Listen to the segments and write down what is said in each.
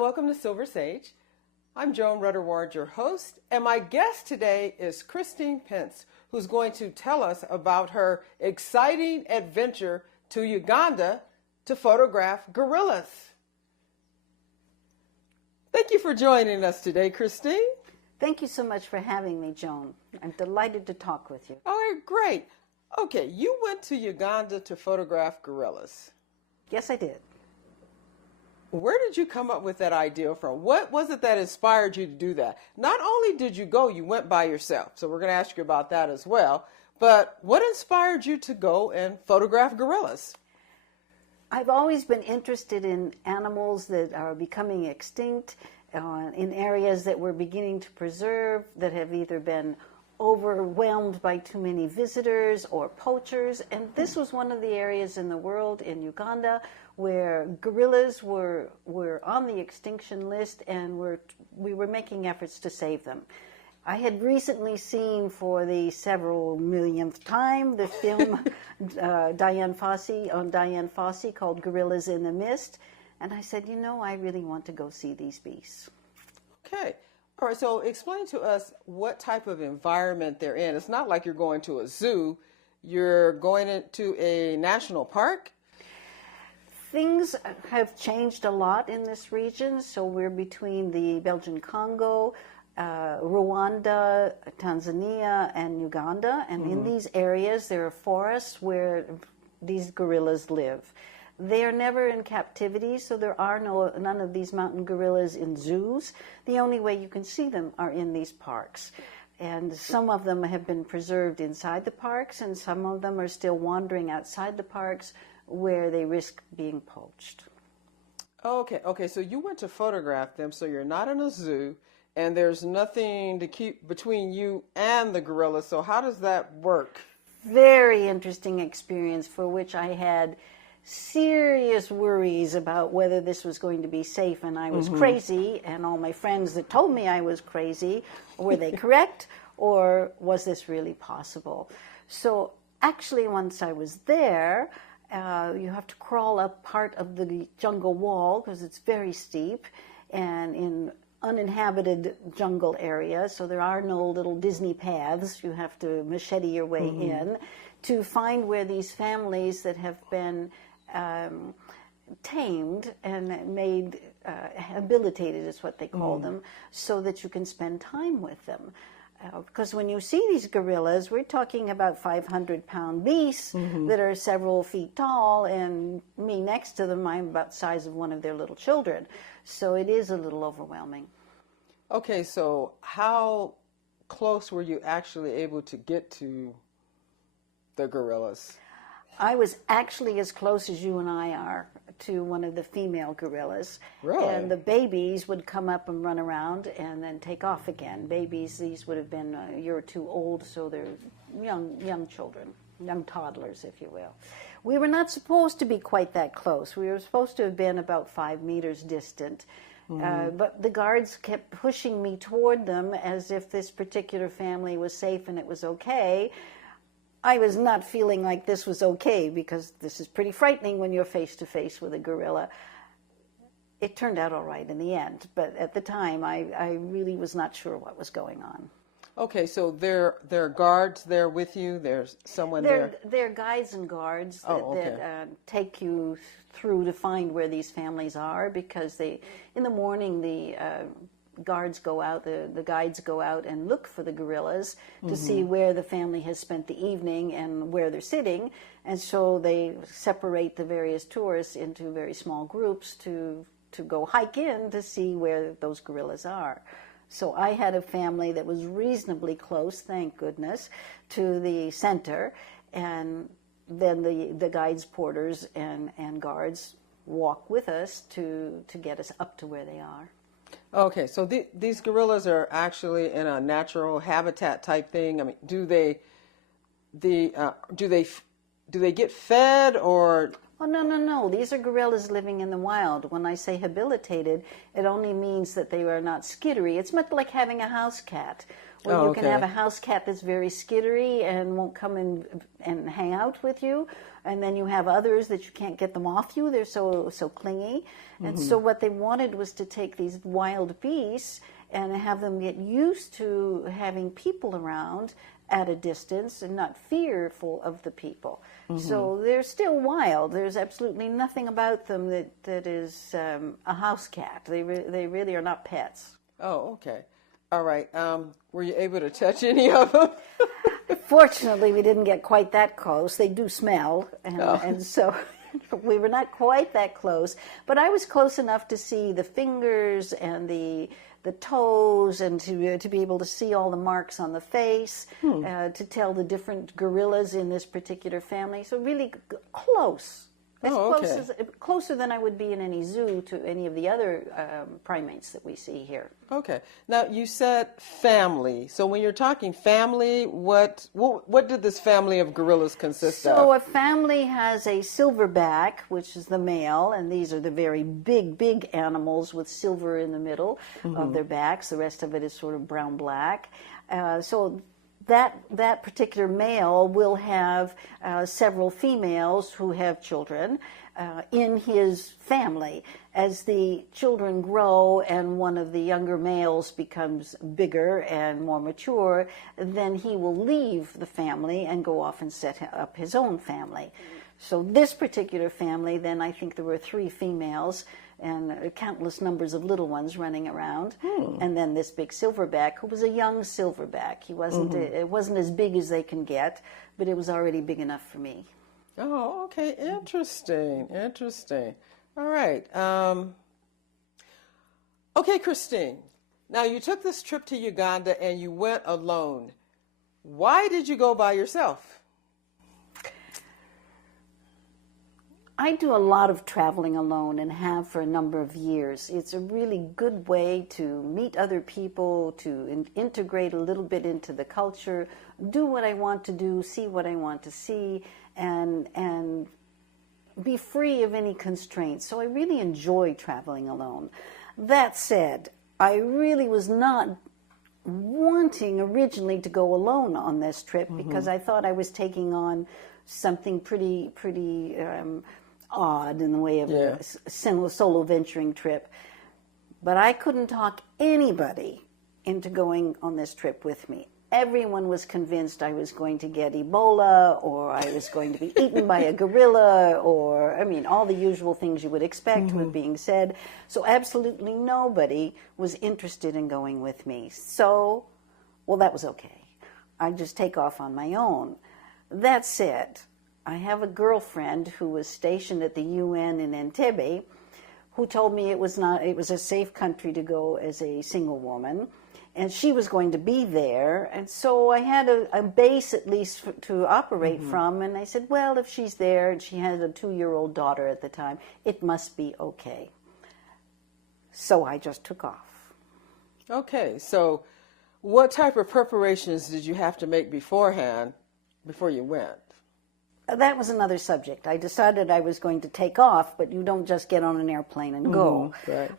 Welcome to Silver Sage. I'm Joan Rudder-Ward, your host, and my guest today is Christine Pence, who's going to tell us about her exciting adventure to Uganda to photograph gorillas. Thank you for joining us today, Christine. Thank you so much for having me, Joan. I'm delighted to talk with you. All right, great. Okay, you went to Uganda to photograph gorillas. Yes, I did. Where did you come up with that idea from? What was it that inspired you to do that? Not only did you go, you went by yourself. So we're going to ask you about that as well. But what inspired you to go and photograph gorillas? I've always been interested in animals that are becoming extinct, in areas that we're beginning to preserve, that have either been overwhelmed by too many visitors or poachers. And this was one of the areas in the world, in Uganda, where gorillas were on the extinction list, and we were making efforts to save them. I had recently seen for the several millionth time the film Dian Fossey called Gorillas in the Mist, and I said, I really want to go see these beasts. Okay. All right, so explain to us what type of environment they're in. It's not like you're going to a zoo. You're going into a national park? Things have changed a lot in this region. So we're between the Belgian Congo, Rwanda, Tanzania, and Uganda. And in these areas, there are forests where these gorillas live. They are never in captivity, so there are none of these mountain gorillas in zoos. The only way you can see them are in these parks. And some of them have been preserved inside the parks, and some of them are still wandering outside the parks where they risk being poached. Okay, so you went to photograph them, so you're not in a zoo, and there's nothing to keep between you and the gorillas, so how does that work? Very interesting experience for which I had serious worries about whether this was going to be safe and I was crazy, and all my friends that told me I was crazy, were they correct, or was this really possible? So actually, once I was there, you have to crawl up part of the jungle wall because it's very steep and in uninhabited jungle area, so there are no little Disney paths. You have to machete your way in to find where these families that have been tamed and made habilitated is what they call them, so that you can spend time with them. Because when you see these gorillas, we're talking about 500-pound beasts that are several feet tall, and me next to them, I'm about the size of one of their little children. So it is a little overwhelming. Okay, so how close were you actually able to get to the gorillas? I was actually as close as you and I are to one of the female gorillas. Really? And the babies would come up and run around and then take off again. Babies, these would have been a year or two old, so they're young children, young toddlers, if you will. We were not supposed to be quite that close. We were supposed to have been about 5 meters distant. But the guards kept pushing me toward them as if this particular family was safe and it was okay. I was not feeling like this was okay, because this is pretty frightening when you're face to face with a gorilla. It turned out all right in the end, but at the time I really was not sure what was going on. Okay, so there are guards there with you? There's someone there? They're guides and guards that take you through to find where these families are, because in the morning the guards go out, the guides go out and look for the gorillas to see where the family has spent the evening and where they're sitting, and so they separate the various tourists into very small groups to go hike in to see where those gorillas are. So I had a family that was reasonably close, thank goodness, to the center, and then the guides, porters, and guards walk with us to get us up to where they are. Okay, so these gorillas are actually in a natural habitat type thing. I mean, do they get fed or? Oh, no. These are gorillas living in the wild. When I say habilitated, it only means that they are not skittery. It's much like having a house cat. Where you can have a house cat that's very skittery and won't come in and hang out with you. And then you have others that you can't get them off you. They're so clingy. And so what they wanted was to take these wild beasts and have them get used to having people around at a distance and not fearful of the people. So they're still wild. There's absolutely nothing about them that is a house cat. They really are not pets. Oh, okay. All right. Were you able to touch any of them? Fortunately, we didn't get quite that close. They do smell, and so we were not quite that close. But I was close enough to see the fingers and the toes, and to be able to see all the marks on the face, to tell the different gorillas in this particular family. So really close. Closer than I would be in any zoo to any of the other primates that we see here. Okay. Now you said family. So when you're talking family, what did this family of gorillas consist of? So a family has a silverback, which is the male, and these are the very big animals with silver in the middle of their backs. The rest of it is sort of brown-black. So that particular male will have several females who have children in his family. As the children grow and one of the younger males becomes bigger and more mature, then he will leave the family and go off and set up his own family. So this particular family, then I think there were 3 females and countless numbers of little ones running around, and then this big silverback, who was a young silverback. He wasn't. It wasn't as big as they can get, but it was already big enough for me. Oh, okay, interesting. All right. Okay, Christine. Now you took this trip to Uganda and you went alone. Why did you go by yourself? I do a lot of traveling alone and have for a number of years. It's a really good way to meet other people, to integrate a little bit into the culture, do what I want to do, see what I want to see, and be free of any constraints. So I really enjoy traveling alone. That said, I really was not wanting originally to go alone on this trip because I thought I was taking on something pretty odd in the way of a solo venturing trip. But I couldn't talk anybody into going on this trip with me. Everyone was convinced I was going to get Ebola, or I was going to be eaten by a gorilla, or, I mean, all the usual things you would expect were being said. So absolutely nobody was interested in going with me. So, well, that was okay. I'd just take off on my own. That said, I have a girlfriend who was stationed at the UN in Entebbe, who told me it was a safe country to go as a single woman, and she was going to be there, and so I had a base at least to operate from, and I said, well, if she's there, and she had a 2-year-old daughter at the time, it must be okay. So I just took off. Okay, so what type of preparations did you have to make beforehand, before you went? That was another subject. I decided I was going to take off, but you don't just get on an airplane and go. Right.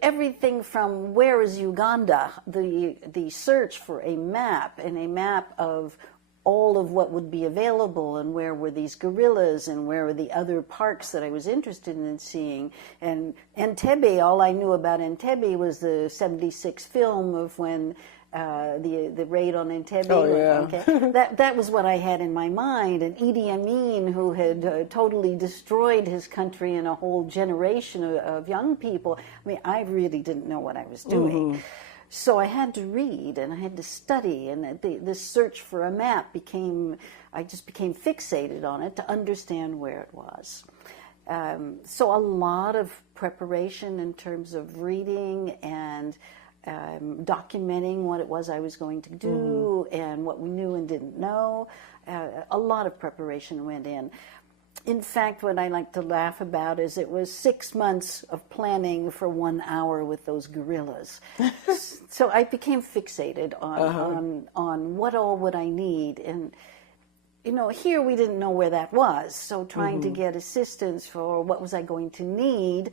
Everything from where is Uganda, the search for a map, and a map of all of what would be available, and where were these gorillas, and where were the other parks that I was interested in seeing. And Entebbe, all I knew about Entebbe was the 76 film of when the raid on Entebbe. Oh, yeah. Okay. That was what I had in my mind. And Idi Amin, who had totally destroyed his country and a whole generation of young people. I mean, I really didn't know what I was doing. So I had to read and I had to study, and this search for a map I just became fixated on it to understand where it was. So a lot of preparation in terms of reading and documenting what it was I was going to do and what we knew and didn't know. A lot of preparation went in. In fact, what I like to laugh about is it was 6 months of planning for 1 hour with those gorillas. So I became fixated on what all would I need. And, you know, here we didn't know where that was. So trying to get assistance for what was I going to need,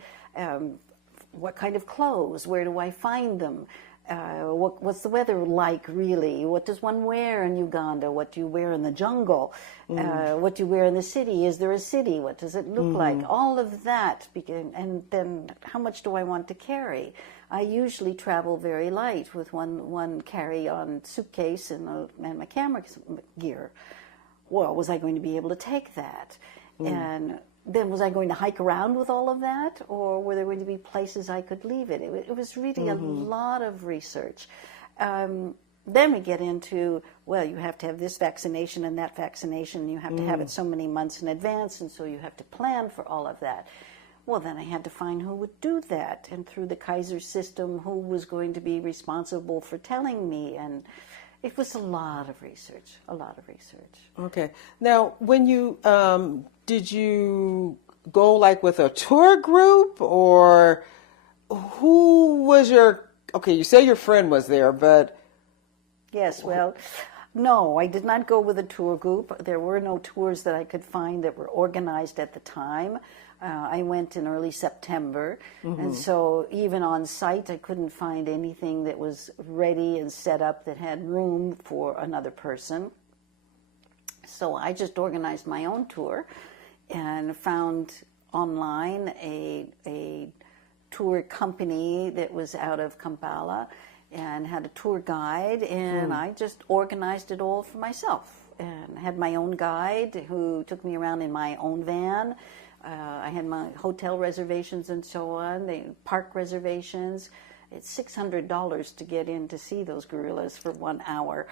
what kind of clothes, where do I find them? What's the weather like, really? What does one wear in Uganda? What do you wear in the jungle? What do you wear in the city? Is there a city? What does it look like? All of that. And then how much do I want to carry? I usually travel very light with one carry-on suitcase and my camera gear. Well, was I going to be able to take that? And then was I going to hike around with all of that, or were there going to be places I could leave it? It was really a lot of research. Then we get into, well, you have to have this vaccination and that vaccination, and you have to have it so many months in advance, and so you have to plan for all of that. Well, then I had to find who would do that, and through the Kaiser system, who was going to be responsible for telling me, and it was a lot of research, a lot of research. Okay. Now, when you, did you go like with a tour group, or who was your, okay, you say your friend was there, but. Yes, well, no, I did not go with a tour group. There were no tours that I could find that were organized at the time. I went in early September, and so even on site, I couldn't find anything that was ready and set up that had room for another person. So I just organized my own tour and found online a tour company that was out of Kampala and had a tour guide, and I just organized it all for myself and had my own guide who took me around in my own van. I had my hotel reservations and so on, the park reservations. It's $600 to get in to see those gorillas for 1 hour.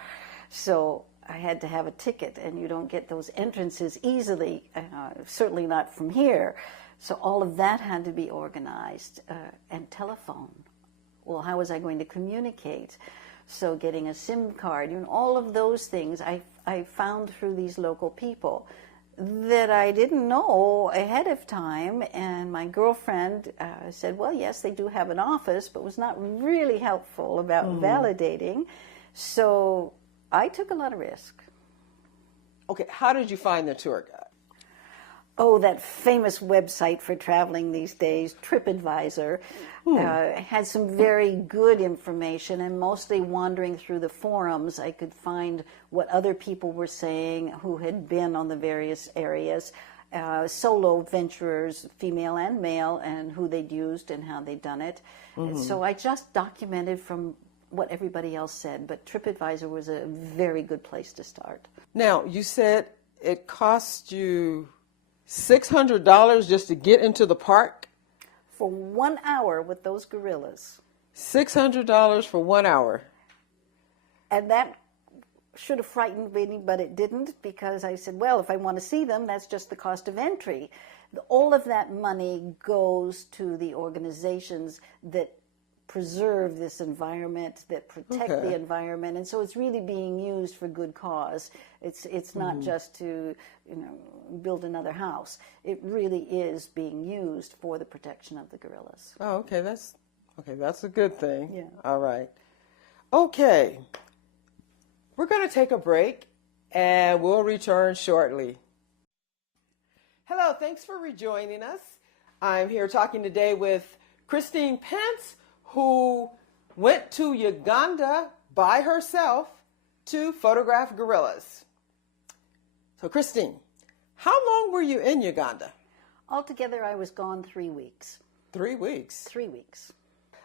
So I had to have a ticket, and you don't get those entrances easily, certainly not from here. So all of that had to be organized, and telephone. Well, how was I going to communicate? So getting a SIM card, you know, all of those things I found through these local people that I didn't know ahead of time. And my girlfriend said, well, yes, they do have an office, but was not really helpful about validating. So I took a lot of risk. Okay, how did you find the tour guide? Oh, that famous website for traveling these days, TripAdvisor, had some very good information, and mostly wandering through the forums, I could find what other people were saying who had been on the various areas, solo venturers, female and male, and who they'd used and how they'd done it. And so I just documented from what everybody else said, but TripAdvisor was a very good place to start. Now, you said it cost you $600 just to get into the park? For 1 hour with those gorillas. $600 for 1 hour. And that should have frightened me, but it didn't, because I said, well, if I want to see them, that's just the cost of entry. All of that money goes to the organizations that preserve this environment, that protect the environment, and so it's really being used for good cause. It's not just to, you know, build another house. It really is being used for the protection of the gorillas. Oh, okay, that's a good thing. Yeah. All right. Okay. We're going to take a break, and we'll return shortly. Hello, thanks for rejoining us. I'm here talking today with Christine Pence, who went to Uganda by herself to photograph gorillas. So, Christine, how long were you in Uganda? Altogether, I was gone 3 weeks. 3 weeks? 3 weeks.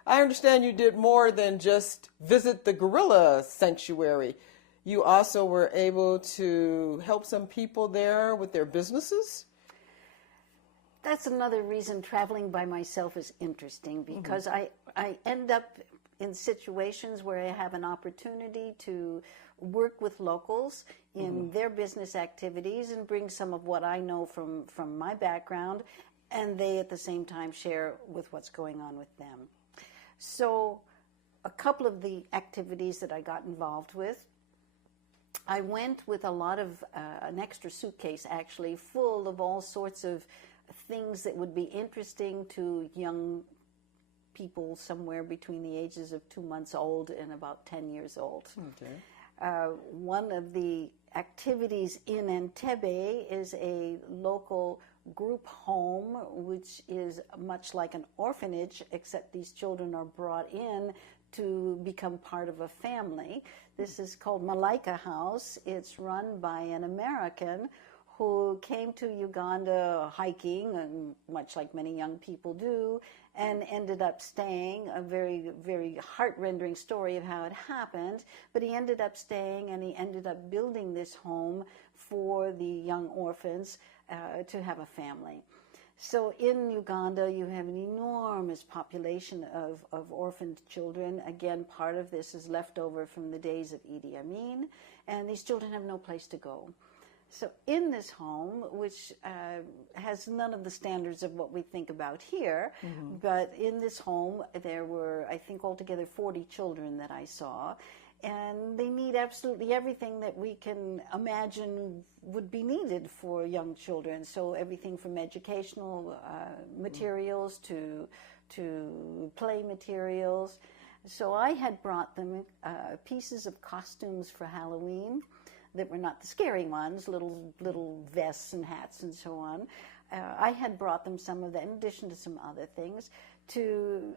I understand you did more than just visit the gorilla sanctuary. You also were able to help some people there with their businesses? That's another reason traveling by myself is interesting, because I end up in situations where I have an opportunity to work with locals in their business activities and bring some of what I know from my background, and they at the same time share with what's going on with them. So a couple of the activities that I got involved with, I went with a lot of, an extra suitcase actually, full of all sorts of things that would be interesting to young people somewhere between the ages of 2 months old and about 10 years old. Okay. One of the activities in Entebbe is a local group home, which is much like an orphanage, except these children are brought in to become part of a family. This is called Malaika House. It's run by an American who came to Uganda hiking, and much like many young people do, and ended up staying. A very, very heart-rending story of how it happened, but he ended up staying, and he ended up building this home for the young orphans to have a family. So in Uganda, you have an enormous population of orphaned children. Again, part of this is left over from the days of Idi Amin, and these children have no place to go. So in this home, which has none of the standards of what we think about here, but in this home there were, I think, altogether 40 children that I saw, and they need absolutely everything that we can imagine would be needed for young children. So everything from educational materials to play materials. So I had brought them pieces of costumes for Halloween that were not the scary ones, little vests and hats and so on. I had brought them some of that, in addition to some other things, to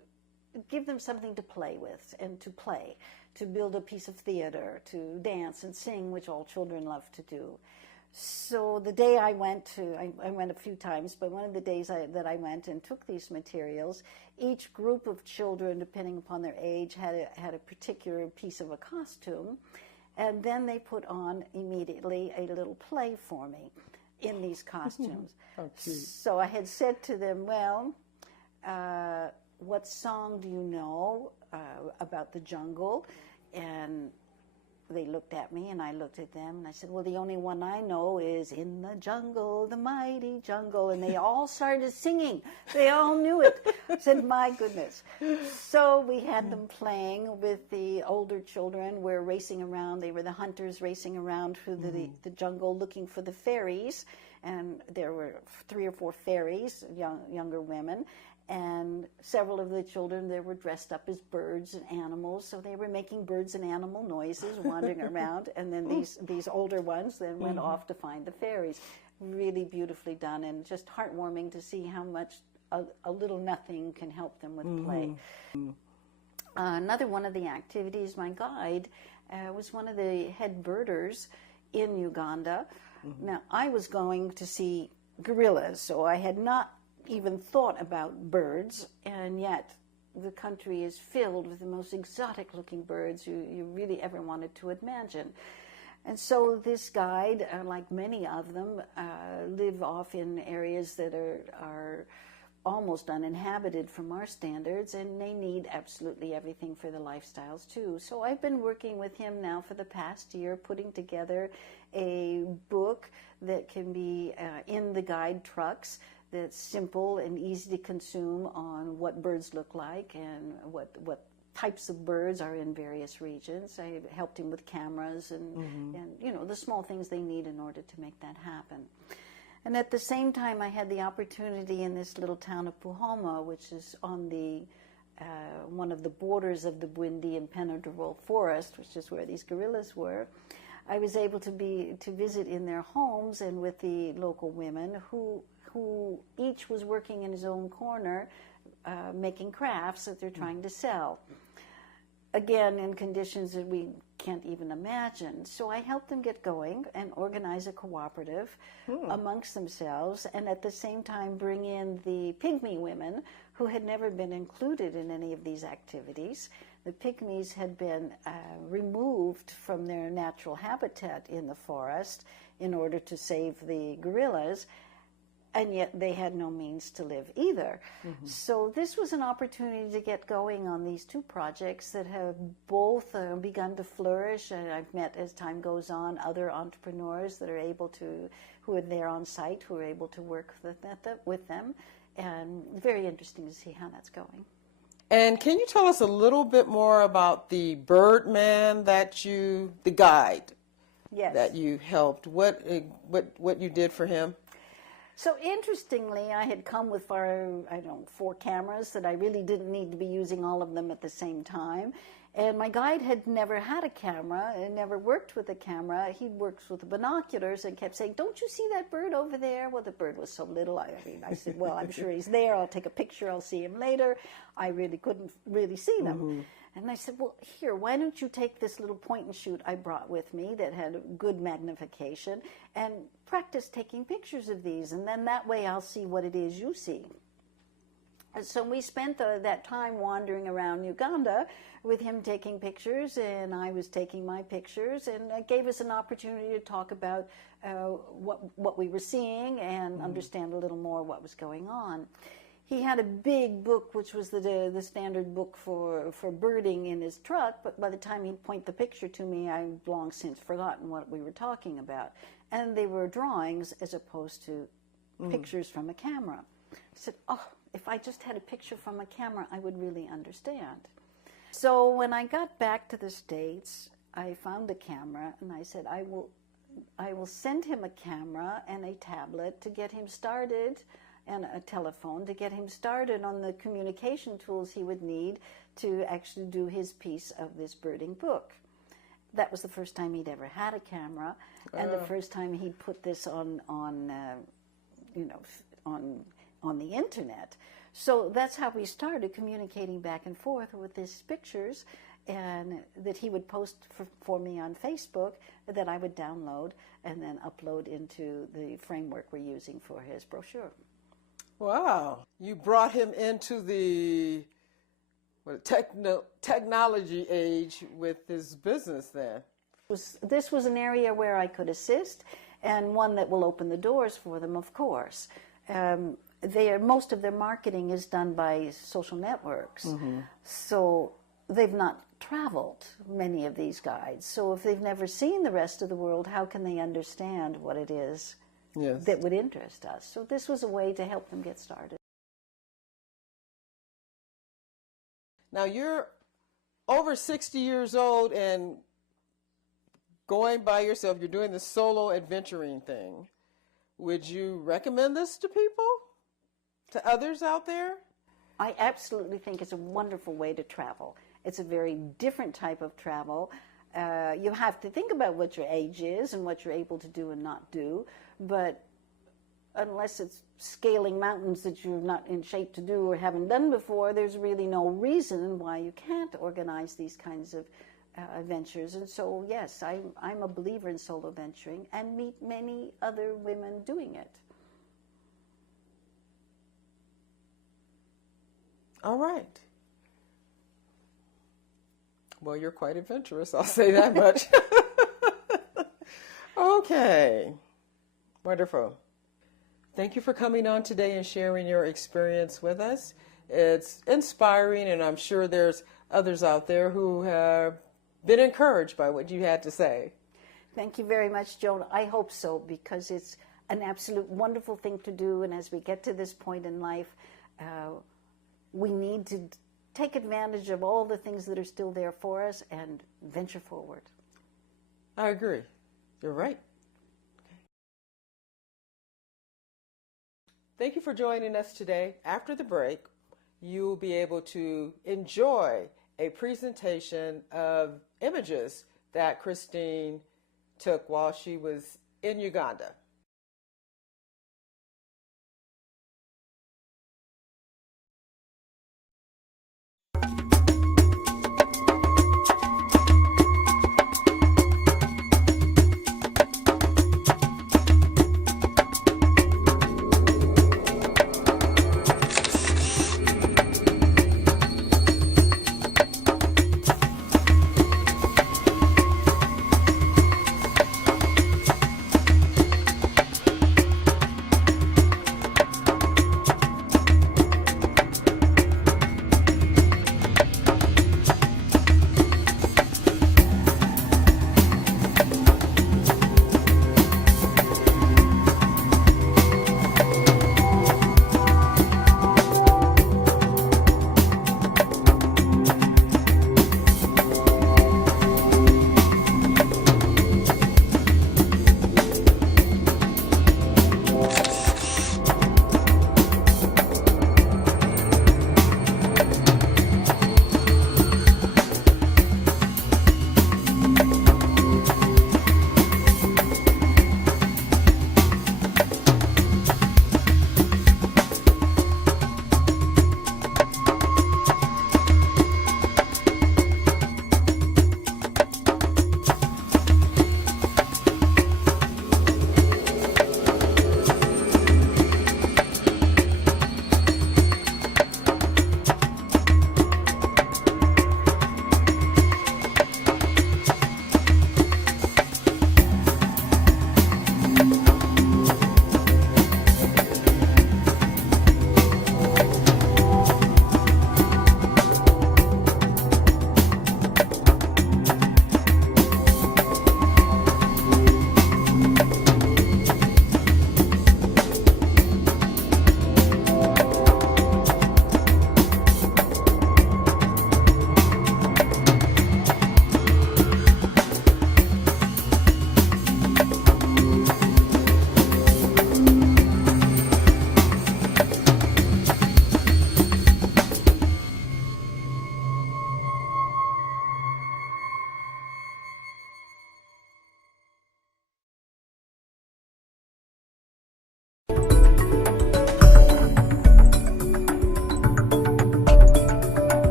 give them something to play with and to play, to build a piece of theater, to dance and sing, which all children love to do. So the day I went to, I went a few times, but one of the days that I went and took these materials, each group of children, depending upon their age, had a particular piece of a costume. And then they put on immediately a little play for me in these costumes. So I had said to them, well, what song do you know about the jungle? And they looked at me and I looked at them and I said, well, the only one I know is In the Jungle, the Mighty Jungle. And they all started singing. They all knew it. I said, my goodness. So we had them playing with the older children. We're racing around. They were the hunters racing around through the jungle looking for the fairies. And there were 3 or 4 fairies, younger women. And several of the children there were dressed up as birds and animals, so they were making birds and animal noises, wandering around. And then these older ones then went off to find the fairies. Really beautifully done, and just heartwarming to see how much a little nothing can help them with play. Another one of the activities, my guide was one of the head birders in Uganda. Now, I was going to see gorillas, so I had not even thought about birds, and yet the country is filled with the most exotic looking birds you really ever wanted to imagine. And so this guide, like many of them, live off in areas that are almost uninhabited from our standards, and they need absolutely everything for the lifestyles too. So I've been working with him now for the past year, putting together a book that can be in the guide trucks, that's simple and easy to consume, on what birds look like and what types of birds are in various regions. I helped him with cameras and you know, the small things they need in order to make that happen. And at the same time, I had the opportunity in this little town of Puhoma, which is on the one of the borders of the Bwindi impenetrable forest, which is where these gorillas were. I was able to visit in their homes and with the local women who each was working in his own corner, making crafts that they're trying to sell. Again, in conditions that we can't even imagine. So I helped them get going and organize a cooperative amongst themselves, and at the same time bring in the pygmy women who had never been included in any of these activities. The pygmies had been removed from their natural habitat in the forest in order to save the gorillas, and yet they had no means to live either. So this was an opportunity to get going on these 2 projects that have both begun to flourish, and I've met, as time goes on, other entrepreneurs that are able to, who are there on site, who are able to work with them, and very interesting to see how that's going. And can you tell us a little bit more about the Birdman the guide Yes. that you helped? What you did for him? So interestingly, I had come with four cameras that I really didn't need to be using all of them at the same time. And my guide had never had a camera and never worked with a camera. He works with the binoculars and kept saying, "Don't you see that bird over there?" Well, the bird was so little. I said, "Well, I'm sure he's there. I'll take a picture. I'll see him later." I really couldn't really see them. Mm-hmm. And I said, "Well, here, why don't you take this little point and shoot I brought with me that had good magnification and practice taking pictures of these, and then that way I'll see what it is you see." And so we spent that time wandering around Uganda with him taking pictures, and I was taking my pictures, and it gave us an opportunity to talk about what we were seeing and understand a little more what was going on. He had a big book, which was the standard book for birding in his truck, but by the time he'd point the picture to me, I'd long since forgotten what we were talking about. And they were drawings as opposed to pictures from a camera. I said, "Oh, if I just had a picture from a camera, I would really understand." So when I got back to the States, I found a camera, and I said, I will send him a camera and a tablet to get him started, and a telephone to get him started on the communication tools he would need to actually do his piece of this birding book. That was the first time he'd ever had a camera, and the first time he'd put this on the internet. So that's how we started communicating back and forth with his pictures, and that he would post for me on Facebook, that I would download and then upload into the framework we're using for his brochure. Wow. You brought him into the technology age with his business then. This was an area where I could assist, and one that will open the doors for them, of course. Most of their marketing is done by social networks. Mm-hmm. So they've not traveled, many of these guides. So if they've never seen the rest of the world, how can they understand what it is that would interest us? So this was a way to help them get started. Now you're over 60 years old and going by yourself. You're doing the solo adventuring thing. Would you recommend this to people? To others out there? I absolutely think it's a wonderful way to travel. It's a very different type of travel. You have to think about what your age is and what you're able to do and not do, but unless it's scaling mountains that you're not in shape to do or haven't done before, there's really no reason why you can't organize these kinds of adventures. And so, yes, I'm a believer in solo venturing and meet many other women doing it. All right. Well, you're quite adventurous, I'll say that much. Okay. Wonderful. Thank you for coming on today and sharing your experience with us. It's inspiring, and I'm sure there's others out there who have been encouraged by what you had to say. Thank you very much, Joan. I hope so, because it's an absolute wonderful thing to do, and as we get to this point in life, we need to take advantage of all the things that are still there for us and venture forward. I agree. You're right. Okay. Thank you for joining us today. After the break, you'll be able to enjoy a presentation of images that Christine took while she was in Uganda.